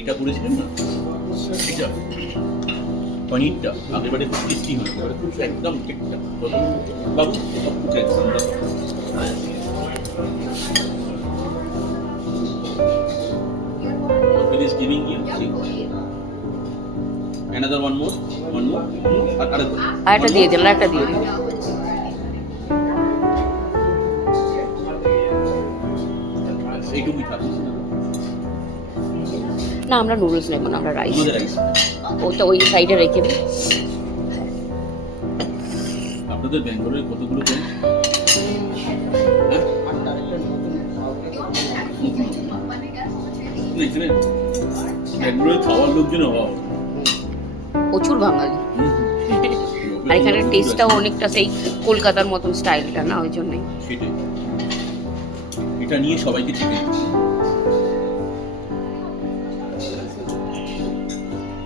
এটা করেছিলেন না এটা পনিরটা একেবারে টেস্টি হয় একদম ঠিকঠাক বাবু It is giving you another one more আরেকটা দিয়ে দিন একটা দিয়ে দিন এইটুকুই থাকবে না আমরা নুডলস নেব না আমরা রাইস আমাদের রাইস ওটা ওই সাইডে রেখে দিই আপনাদের ব্যাঙ্গালোরে কতগুলো ট্রেন ব্যাঙ্গালোরে খাওয়ার লোকজন অভাব প্রচুর বাঙালি আর এখানে টেস্টটাও অনেকটা সেই কলকাতার মতন স্টাইলটা না ওই জন্যই সেটাই এটা নিয়ে সবাইকে চিকেন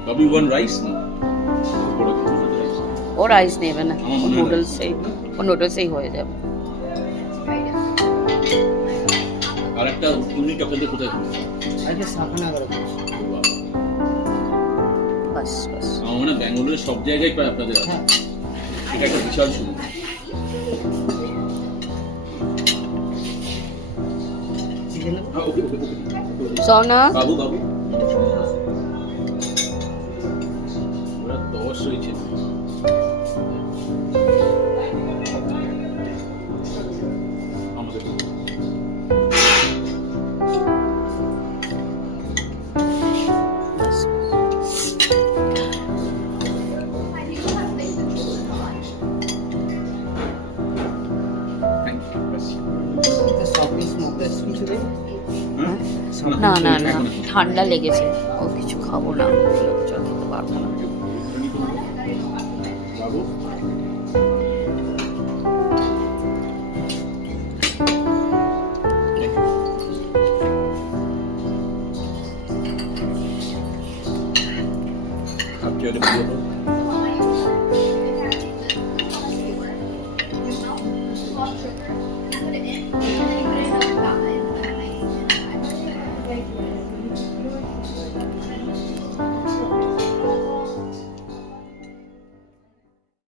বাবু ওয়ান রাইস না ও রাইস নেবে না নুডলসেই হয়ে যাবে আর একটা ইউনিট আপনাদের কোথায় করছে বাস বাস আমার মনে হয় ব্যাঙ্গালোরের সব জায়গায় প্রায় আপনাদের আছে এটা একটা বিশাল সুযোগ সোনা বাবু বাবু ওরা 10 হয়েছে আমাদের না না না ঠান্ডা লেগেছে ও কিছু খাবো না খেতে পারবো না বাবু আপনি ওটা